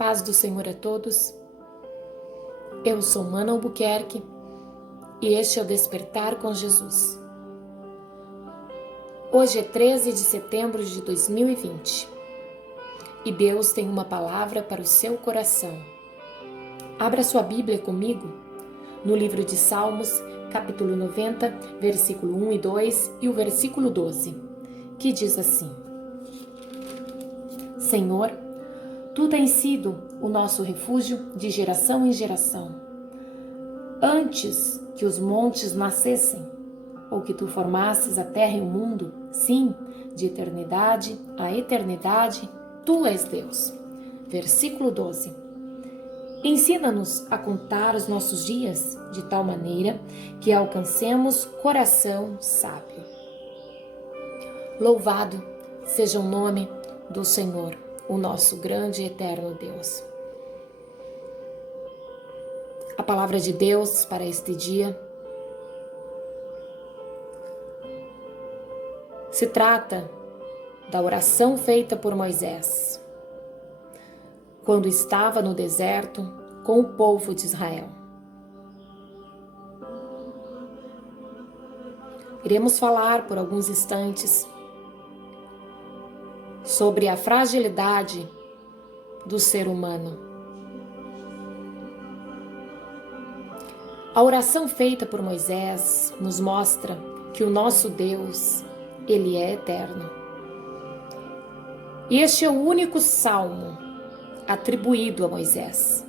Paz do Senhor a todos. Eu sou Mana Albuquerque e este é o Despertar com Jesus. Hoje é 13 de setembro de 2020 e Deus tem uma palavra para o seu coração. Abra sua Bíblia comigo no livro de Salmos, capítulo 90, versículo 1 e 2 e o versículo 12, que diz assim: Senhor, Tu tens sido o nosso refúgio de geração em geração. Antes que os montes nascessem, ou que Tu formasses a terra e o mundo, sim, de eternidade a eternidade, Tu és Deus. Versículo 12. Ensina-nos a contar os nossos dias de tal maneira que alcancemos coração sábio. Louvado seja o nome do Senhor, o nosso grande e eterno Deus. A palavra de Deus para este dia se trata da oração feita por Moisés, quando estava no deserto com o povo de Israel. Iremos falar por alguns instantes sobre a fragilidade do ser humano. A oração feita por Moisés nos mostra que o nosso Deus, Ele é eterno. E este é o único salmo atribuído a Moisés.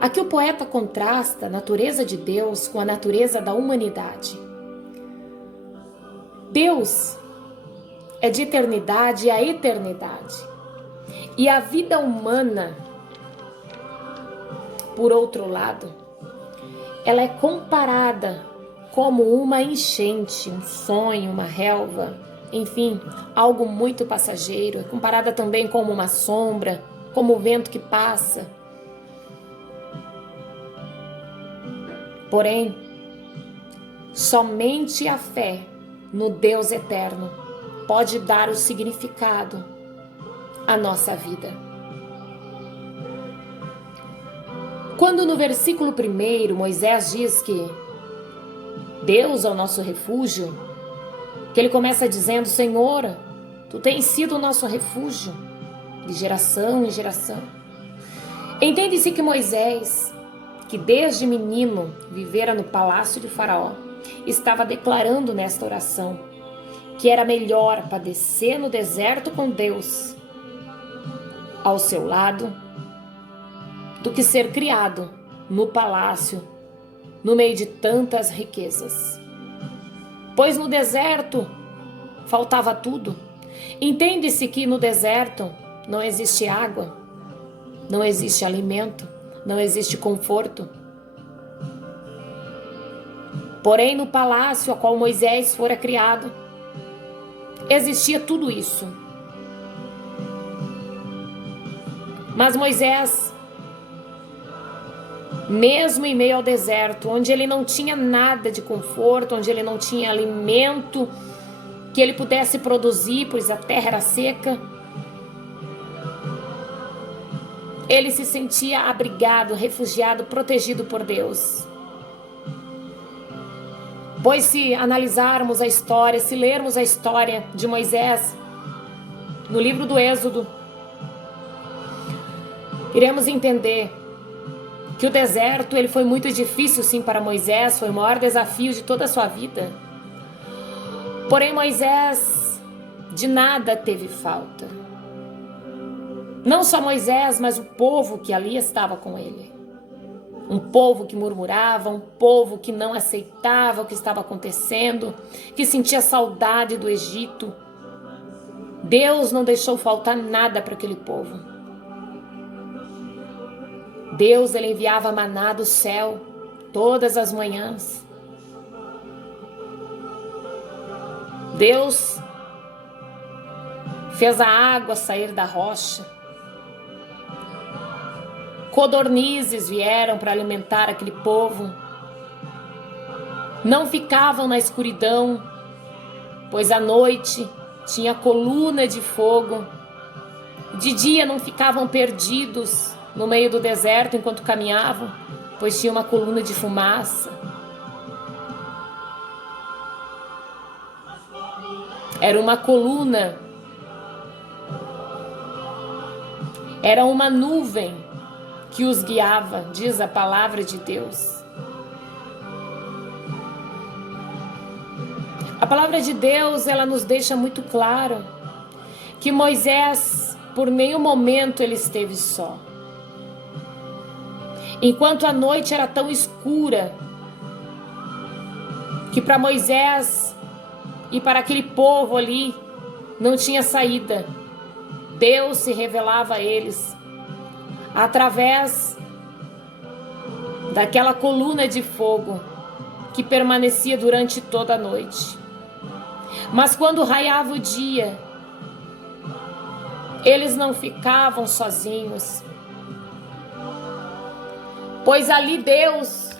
Aqui o poeta contrasta a natureza de Deus com a natureza da humanidade. Deus é de eternidade a eternidade. E a vida humana, por outro lado, ela é comparada como uma enchente, um sonho, uma relva, enfim, algo muito passageiro. É comparada também como uma sombra, como o vento que passa. Porém, somente a fé no Deus eterno pode dar o significado à nossa vida. Quando no versículo 1 Moisés diz que Deus é o nosso refúgio, que ele começa dizendo: Senhor, Tu tens sido o nosso refúgio de geração em geração. Entende-se que Moisés, que desde menino vivera no palácio de Faraó, estava declarando nesta oração que era melhor padecer no deserto com Deus ao seu lado do que ser criado no palácio, no meio de tantas riquezas. Pois no deserto faltava tudo. Entende-se que no deserto não existe água, não existe alimento, não existe conforto. Porém, no palácio a qual Moisés fora criado, existia tudo isso. Mas Moisés, mesmo em meio ao deserto, onde ele não tinha nada de conforto, onde ele não tinha alimento que ele pudesse produzir, pois a terra era seca, ele se sentia abrigado, refugiado, protegido por Deus. Pois se analisarmos a história, se lermos a história de Moisés no livro do Êxodo, iremos entender que o deserto ele foi muito difícil sim para Moisés, foi o maior desafio de toda a sua vida. Porém Moisés de nada teve falta. Não só Moisés, mas o povo que ali estava com ele. Um povo que murmurava, um povo que não aceitava o que estava acontecendo, que sentia saudade do Egito. Deus não deixou faltar nada para aquele povo. Deus ele enviava maná do céu todas as manhãs. Deus fez a água sair da rocha. Codornizes vieram para alimentar aquele povo. Não ficavam na escuridão, pois à noite tinha coluna de fogo De dia não ficavam perdidos no meio do deserto enquanto caminhavam, pois tinha uma coluna de fumaça. Era uma coluna, era uma nuvem que os guiava, diz a palavra de Deus. A palavra de Deus, ela nos deixa muito claro que Moisés, por nenhum momento, ele esteve só. Enquanto a noite era tão escura, que para Moisés e para aquele povo ali não tinha saída, Deus se revelava a eles através daquela coluna de fogo que permanecia durante toda a noite. Mas quando raiava o dia, eles não ficavam sozinhos, pois ali Deus,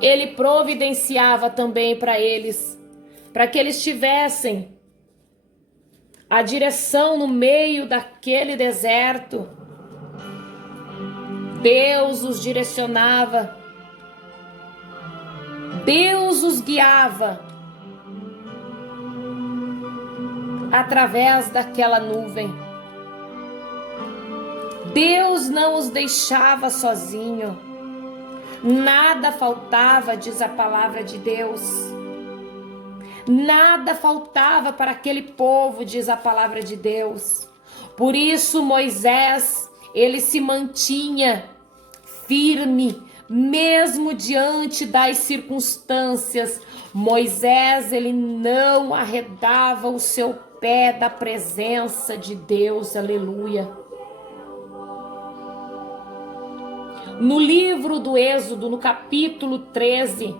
ele providenciava também para eles, para que eles tivessem a direção no meio daquele deserto. Deus os direcionava, Deus os guiava através daquela nuvem. Deus não os deixava sozinho. Nada faltava, diz a palavra de Deus. Nada faltava para aquele povo, diz a palavra de Deus. Por isso Moisés, ele se mantinha firme, mesmo diante das circunstâncias. Moisés, ele não arredava o seu pé da presença de Deus, aleluia. No livro do Êxodo, no capítulo 13,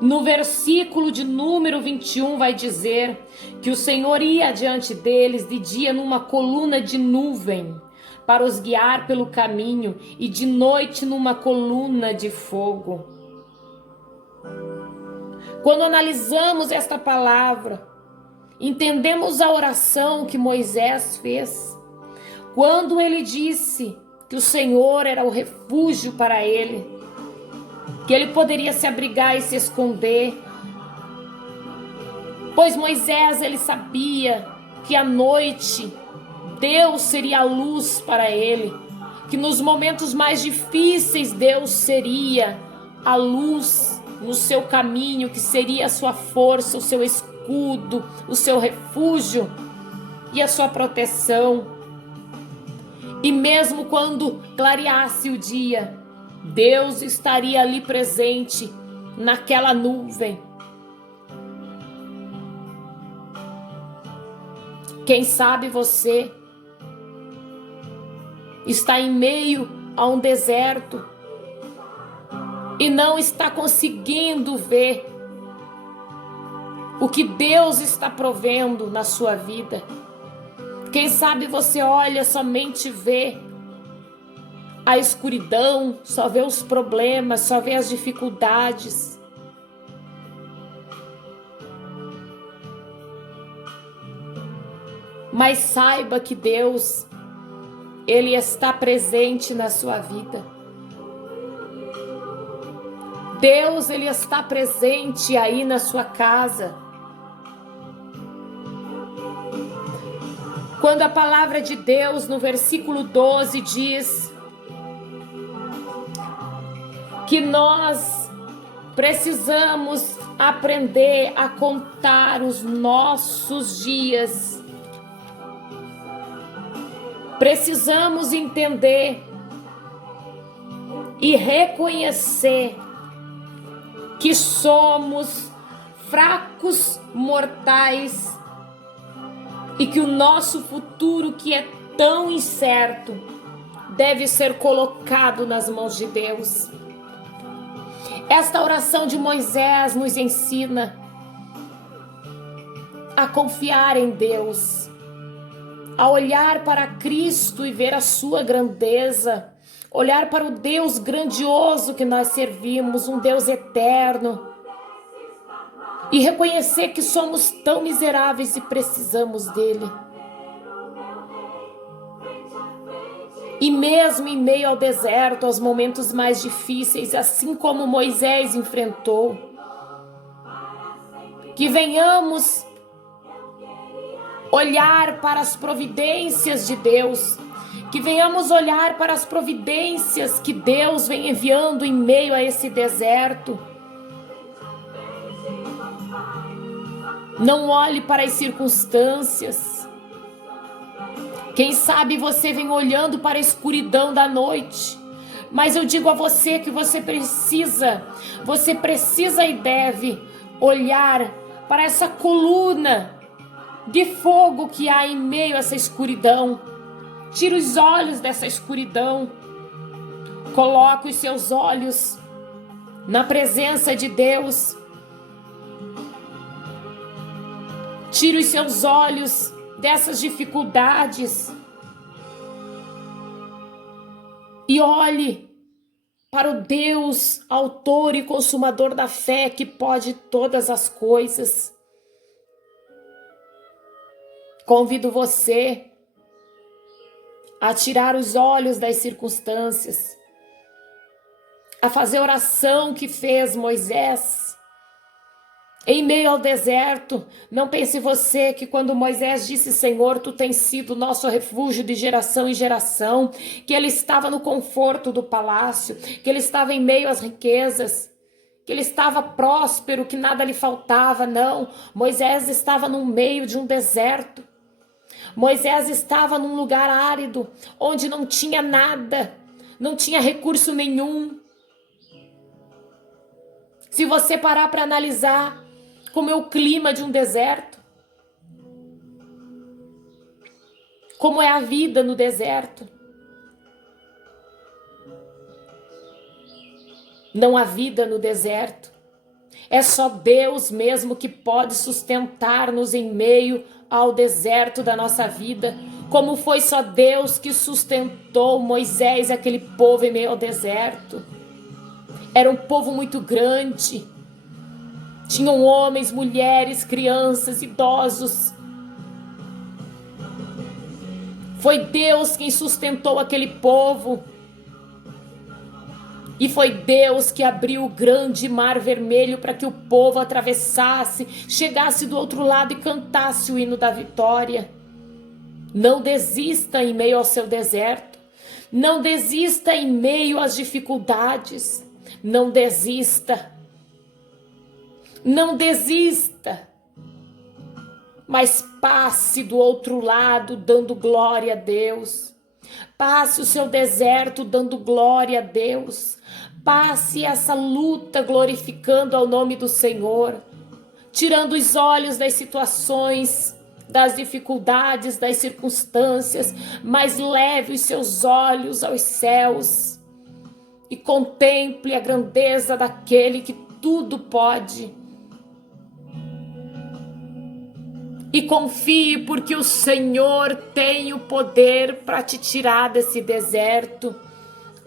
no versículo de número 21, vai dizer que o Senhor ia adiante deles de dia numa coluna de nuvem para os guiar pelo caminho e de noite numa coluna de fogo. Quando analisamos esta palavra, entendemos a oração que Moisés fez, quando ele disse que o Senhor era o refúgio para ele, que ele poderia se abrigar e se esconder, pois Moisés, ele sabia que à noite Deus seria a luz para ele, que nos momentos mais difíceis Deus seria a luz no seu caminho, que seria a sua força, o seu escudo, o seu refúgio e a sua proteção. E mesmo quando clareasse o dia, Deus estaria ali presente naquela nuvem. Quem sabe você está em meio a um deserto e não está conseguindo ver o que Deus está provendo na sua vida. Quem sabe você olha, somente vê a escuridão, só vê os problemas, só vê as dificuldades. Mas saiba que Deus, Ele está presente na sua vida. Deus, Ele está presente aí na sua casa. Quando a palavra de Deus, no versículo 12, diz que nós precisamos aprender a contar os nossos dias. Precisamos entender e reconhecer que somos fracos mortais e que o nosso futuro, que é tão incerto, deve ser colocado nas mãos de Deus. Esta oração de Moisés nos ensina a confiar em Deus, a olhar para Cristo e ver a sua grandeza, olhar para o Deus grandioso que nós servimos, um Deus eterno, e reconhecer que somos tão miseráveis e precisamos dele. E mesmo em meio ao deserto, aos momentos mais difíceis, assim como Moisés enfrentou, que venhamos olhar para as providências de Deus, que venhamos olhar para as providências que Deus vem enviando em meio a esse deserto. Não olhe para as circunstâncias. Quem sabe você vem olhando para a escuridão da noite, mas eu digo a você que você precisa e deve olhar para essa coluna de fogo que há em meio a essa escuridão. Tira os olhos dessa escuridão, coloque os seus olhos na presença de Deus. Tire os seus olhos dessas dificuldades e olhe para o Deus, autor e consumador da fé, que pode todas as coisas. Convido você a tirar os olhos das circunstâncias, a fazer a oração que fez Moisés em meio ao deserto. Não pense você que quando Moisés disse: Senhor, tu tens sido nosso refúgio de geração em geração, que ele estava no conforto do palácio, que ele estava em meio às riquezas, que ele estava próspero, que nada lhe faltava. Não, Moisés estava no meio de um deserto. Moisés estava num lugar árido, onde não tinha nada, não tinha recurso nenhum. Se você parar para analisar como é o clima de um deserto, como é a vida no deserto, não há vida no deserto. É só Deus mesmo que pode sustentar-nos em meio ao deserto da nossa vida, como foi só Deus que sustentou Moisés e aquele povo em meio ao deserto. Era um povo muito grande, tinham homens, mulheres, crianças, idosos. Foi Deus quem sustentou aquele povo. E foi Deus que abriu o grande mar vermelho para que o povo atravessasse, chegasse do outro lado e cantasse o hino da vitória. Não desista em meio ao seu deserto. Não desista em meio às dificuldades. Não desista. Não desista. Mas passe do outro lado dando glória a Deus. Passe o seu deserto dando glória a Deus. Passe essa luta glorificando ao nome do Senhor, tirando os olhos das situações, das dificuldades, das circunstâncias, mas leve os seus olhos aos céus e contemple a grandeza daquele que tudo pode. E confie, porque o Senhor tem o poder para te tirar desse deserto.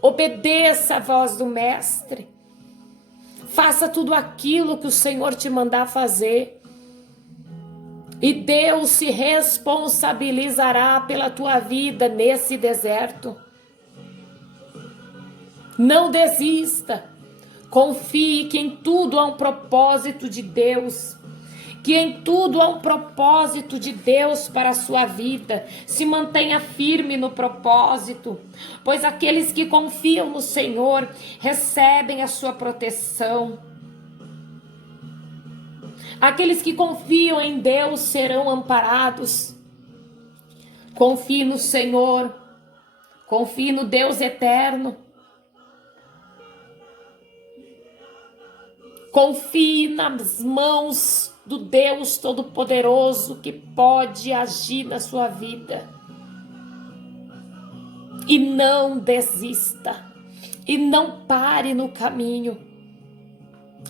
Obedeça a voz do Mestre. Faça tudo aquilo que o Senhor te mandar fazer. E Deus se responsabilizará pela tua vida nesse deserto. Não desista. Confie que em tudo há um propósito de Deus. Que em tudo há um propósito de Deus para a sua vida. Se mantenha firme no propósito, pois aqueles que confiam no Senhor recebem a sua proteção. Aqueles que confiam em Deus serão amparados. Confie no Senhor, confie no Deus eterno. Confie nas mãos do Deus Todo-Poderoso que pode agir na sua vida. E não desista. E não pare no caminho.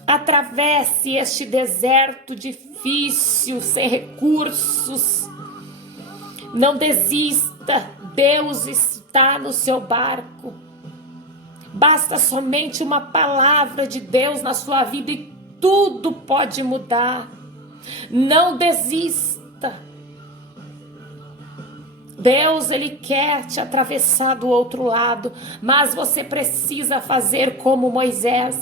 Atravesse este deserto difícil, sem recursos. Não desista. Deus está no seu barco. Basta somente uma palavra de Deus na sua vida e tudo pode mudar. Não desista. Deus, Ele quer te atravessar do outro lado, mas você precisa fazer como Moisés,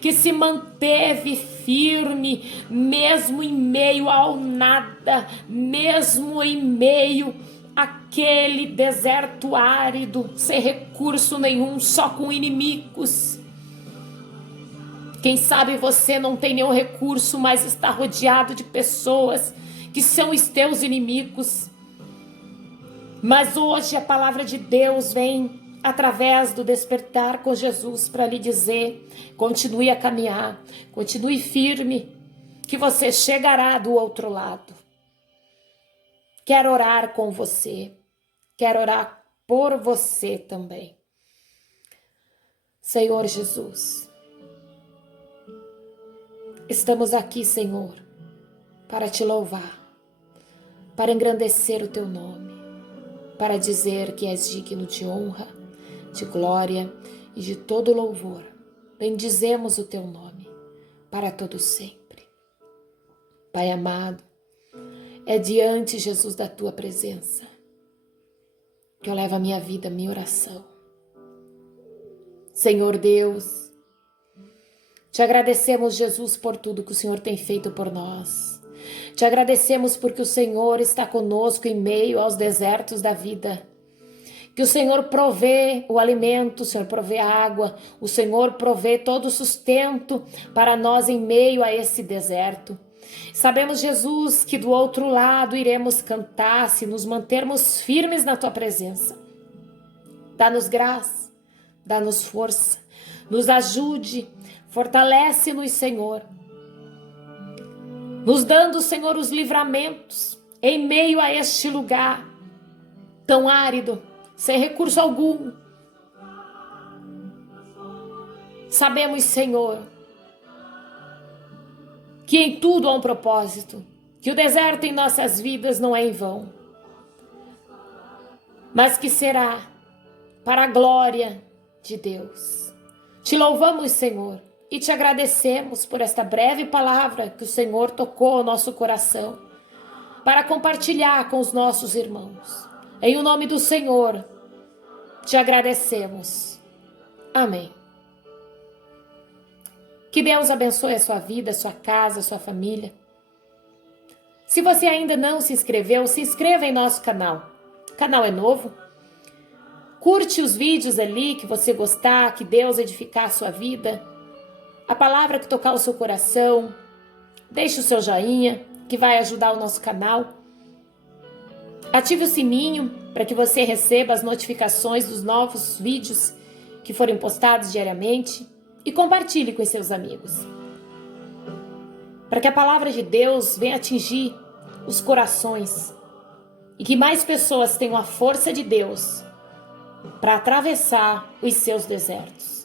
que se manteve firme, mesmo em meio ao nada, mesmo em meio àquele deserto árido, sem recurso nenhum, só com inimigos. Quem sabe você não tem nenhum recurso, mas está rodeado de pessoas que são os teus inimigos. Mas hoje a palavra de Deus vem através do despertar com Jesus para lhe dizer: continue a caminhar, continue firme, que você chegará do outro lado. Quero orar com você, quero orar por você também. Senhor Jesus, estamos aqui, Senhor, para te louvar, para engrandecer o teu nome, para dizer que és digno de honra, de glória e de todo louvor. Bendizemos o teu nome para todo sempre. Pai amado, é diante, Jesus, da tua presença que eu levo a minha vida, a minha oração. Senhor Deus, te agradecemos, Jesus, por tudo que o Senhor tem feito por nós. Te agradecemos porque o Senhor está conosco em meio aos desertos da vida. Que o Senhor provê o alimento, o Senhor provê a água, o Senhor provê todo o sustento para nós em meio a esse deserto. Sabemos, Jesus, que do outro lado iremos cantar se nos mantermos firmes na tua presença. Dá-nos graça, dá-nos força, nos ajude, fortalece-nos, Senhor. Nos dando, Senhor, os livramentos em meio a este lugar tão árido, sem recurso algum. Sabemos, Senhor, que em tudo há um propósito, que o deserto em nossas vidas não é em vão, mas que será para a glória de Deus. Te louvamos, Senhor, e te agradecemos por esta breve palavra que o Senhor tocou ao nosso coração para compartilhar com os nossos irmãos. Em o nome do Senhor, te agradecemos. Amém. Que Deus abençoe a sua vida, a sua casa, a sua família. Se você ainda não se inscreveu, se inscreva em nosso canal. O canal é novo. Curte os vídeos ali que você gostar, que Deus edificar a sua vida. A palavra que tocar o seu coração. Deixe o seu joinha, que vai ajudar o nosso canal. Ative o sininho para que você receba as notificações dos novos vídeos que forem postados diariamente. E compartilhe com seus amigos. Para que a palavra de Deus venha atingir os corações. E que mais pessoas tenham a força de Deus para atravessar os seus desertos.